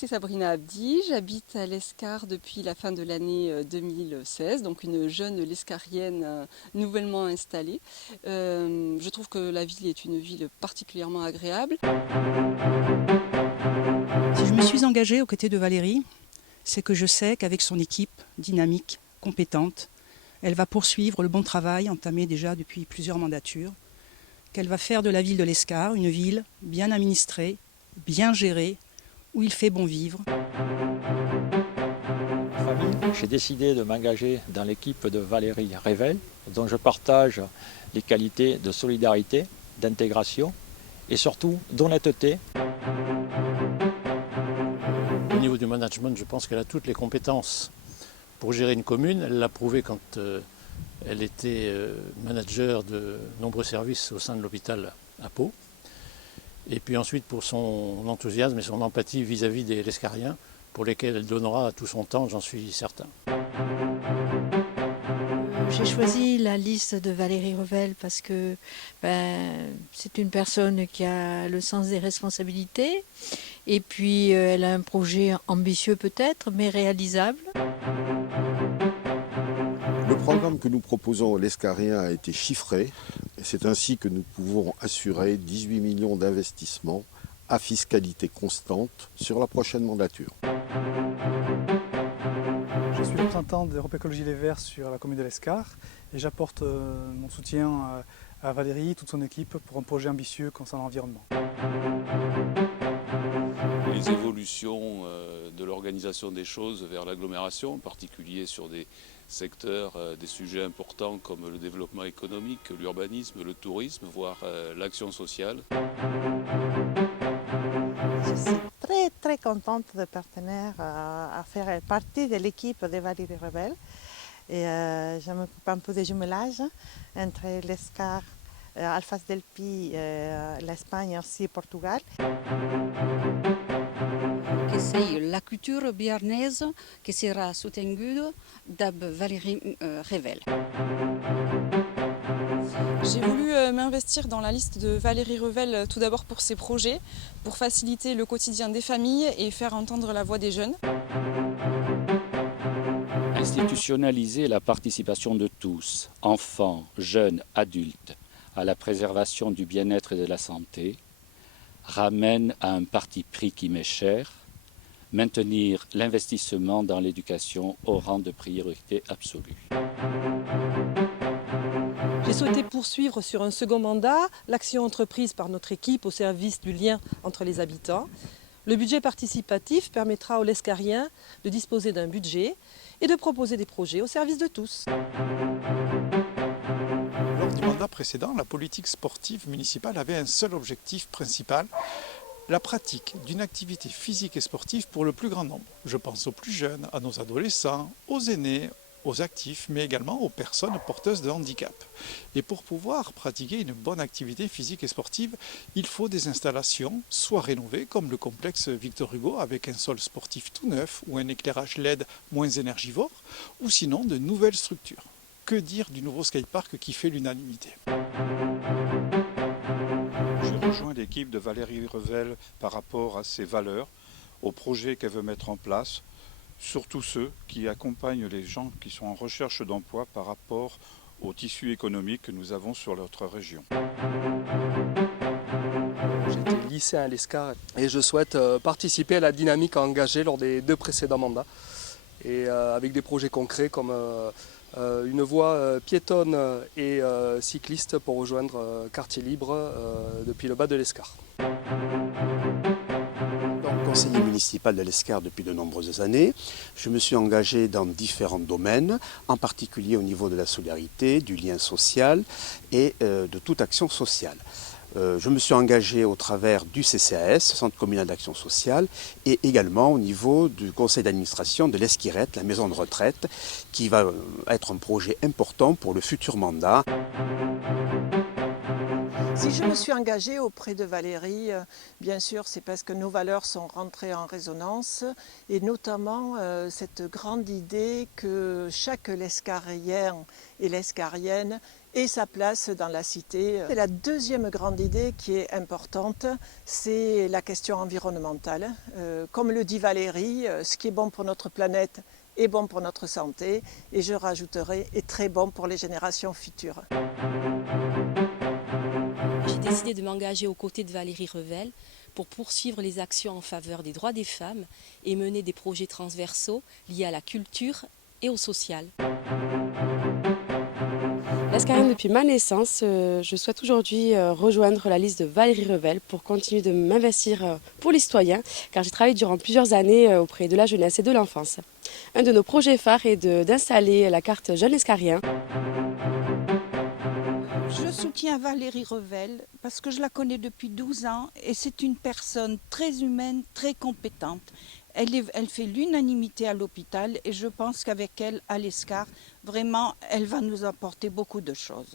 c'est Sabrina Abdi, j'habite à l'Escar depuis la fin de l'année 2016, donc une jeune lescarienne nouvellement installée. Je trouve que la ville est une ville particulièrement agréable. Si je me suis engagée aux côtés de Valérie, c'est que je sais qu'avec son équipe dynamique, compétente, elle va poursuivre le bon travail entamé déjà depuis plusieurs mandatures, qu'elle va faire de la ville de l'Escar une ville bien administrée, bien gérée, où il fait bon vivre. J'ai décidé de m'engager dans l'équipe de Valérie Revel, dont je partage les qualités de solidarité, d'intégration et surtout d'honnêteté. Au niveau du management, je pense qu'elle a toutes les compétences pour gérer une commune. Elle l'a prouvé quand elle était manager de nombreux services au sein de l'hôpital à Pau. Et puis ensuite pour son enthousiasme et son empathie vis-à-vis des Lescariens, pour lesquels elle donnera tout son temps, j'en suis certain. J'ai choisi la liste de Valérie Revel parce que c'est une personne qui a le sens des responsabilités et puis elle a un projet ambitieux peut-être, mais réalisable. Le programme que nous proposons aux Lescariens a été chiffré et c'est ainsi que nous pouvons assurer 18 millions d'investissements à fiscalité constante sur la prochaine mandature. Je suis le représentant d'Europe Écologie Les Verts sur la commune de l'Escar et j'apporte mon soutien à Valérie et toute son équipe pour un projet ambitieux concernant l'environnement. Les évolutions de l'organisation des choses vers l'agglomération, en particulier sur des secteurs, des sujets importants comme le développement économique, l'urbanisme, le tourisme, voire l'action sociale. Je suis très contente de partenaire à faire partie de l'équipe de Valérie Revel. Et je m'occupe un peu des jumelages entre l'Escar, Alfaz del Pi, l'Espagne aussi et Portugal. Que c'est la culture béarnaise qui sera soutenue par Valérie Revel. J'ai voulu m'investir dans la liste de Valérie Revel tout d'abord pour ses projets, pour faciliter le quotidien des familles et faire entendre la voix des jeunes. Institutionnaliser la participation de tous, enfants, jeunes, adultes, à la préservation du bien-être et de la santé, ramène à un parti pris qui m'est cher, maintenir l'investissement dans l'éducation au rang de priorité absolue. J'ai souhaité poursuivre sur un second mandat l'action entreprise par notre équipe au service du lien entre les habitants. Le budget participatif permettra aux Lescariens de disposer d'un budget et de proposer des projets au service de tous. Lors du mandat précédent, la politique sportive municipale avait un seul objectif principal, la pratique d'une activité physique et sportive pour le plus grand nombre. Je pense aux plus jeunes, à nos adolescents, aux aînés, aux actifs, mais également aux personnes porteuses de handicap. Et pour pouvoir pratiquer une bonne activité physique et sportive, il faut des installations, soit rénovées, comme le complexe Victor Hugo, avec un sol sportif tout neuf ou un éclairage LED moins énergivore, ou sinon de nouvelles structures. Que dire du nouveau skatepark qui fait l'unanimité? Je rejoins l'équipe de Valérie Revel par rapport à ses valeurs, aux projets qu'elle veut mettre en place, surtout ceux qui accompagnent les gens qui sont en recherche d'emploi par rapport au tissu économique que nous avons sur notre région. J'étais lycéen à l'Escar et je souhaite participer à la dynamique engagée lors des 2 précédents mandats et avec des projets concrets comme une voie piétonne et cycliste pour rejoindre Quartier Libre depuis le bas de l'Escar. Conseiller municipal de l'Escar depuis de nombreuses années. Je me suis engagé dans différents domaines, en particulier au niveau de la solidarité, du lien social et de toute action sociale. Je me suis engagé au travers du CCAS, Centre communal d'action sociale, et également au niveau du conseil d'administration de l'Esquirette, la maison de retraite, qui va être un projet important pour le futur mandat. Si je me suis engagée auprès de Valérie, bien sûr, c'est parce que nos valeurs sont rentrées en résonance et notamment cette grande idée que chaque Lescarien et Lescarienne et sa place dans la cité. Et la deuxième grande idée qui est importante, c'est la question environnementale. Comme le dit Valérie, ce qui est bon pour notre planète est bon pour notre santé, et je rajouterai, est très bon pour les générations futures. J'ai décidé de m'engager aux côtés de Valérie Revel pour poursuivre les actions en faveur des droits des femmes et mener des projets transversaux liés à la culture et au social. L'escarienne depuis ma naissance, je souhaite aujourd'hui rejoindre la liste de Valérie Revel pour continuer de m'investir pour les citoyens, car j'ai travaillé durant plusieurs années auprès de la jeunesse et de l'enfance. Un de nos projets phares est d'installer la carte Jeune Escarien. Je soutiens Valérie Revel parce que je la connais depuis 12 ans et c'est une personne très humaine, très compétente. Elle fait l'unanimité à l'hôpital et je pense qu'avec elle, à l'Escar, vraiment, elle va nous apporter beaucoup de choses.